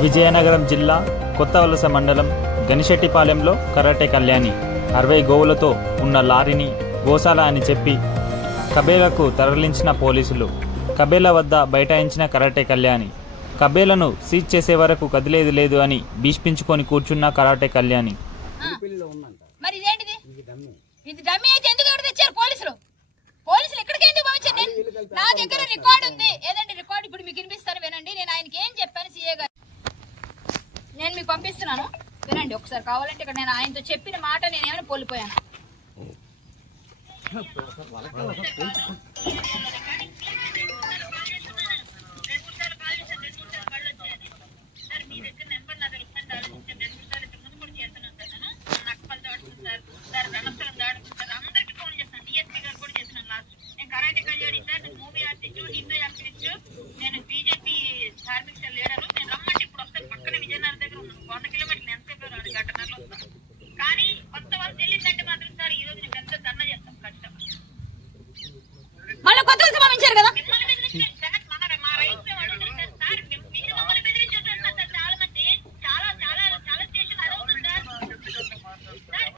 విజయనగరం జిల్లా కొత్తవలస మండలం గనిశెట్టిపాలెంలో కరాటే కళ్యాణి అరవై గోవులతో ఉన్న లారీని గోశాల అని చెప్పి కబేలకు తరలించిన పోలీసులు కబేల వద్ద బైఠాయించిన కరాటే కళ్యాణి. కబేలను సీజ్ చేసే వరకు కదిలేది లేదు అని భీష్పించుకొని కూర్చున్న కరాటే కళ్యాణి. మరి ఇదేంటిది? ఇది డమ్మీ అయితే ఎందుకు ఎవరు తెచ్చారు పోలీసులు? పోలీసులు ఎక్కడికి ఎందుకు పంపించారు? నా దగ్గర రికార్డు పంపిస్తున్నాను. వినండి ఒకసారి కావాలంటే ఇక్కడ నేను ఆయనతో చెప్పిన మాట నేను ఏమైనా కోల్పోయాను?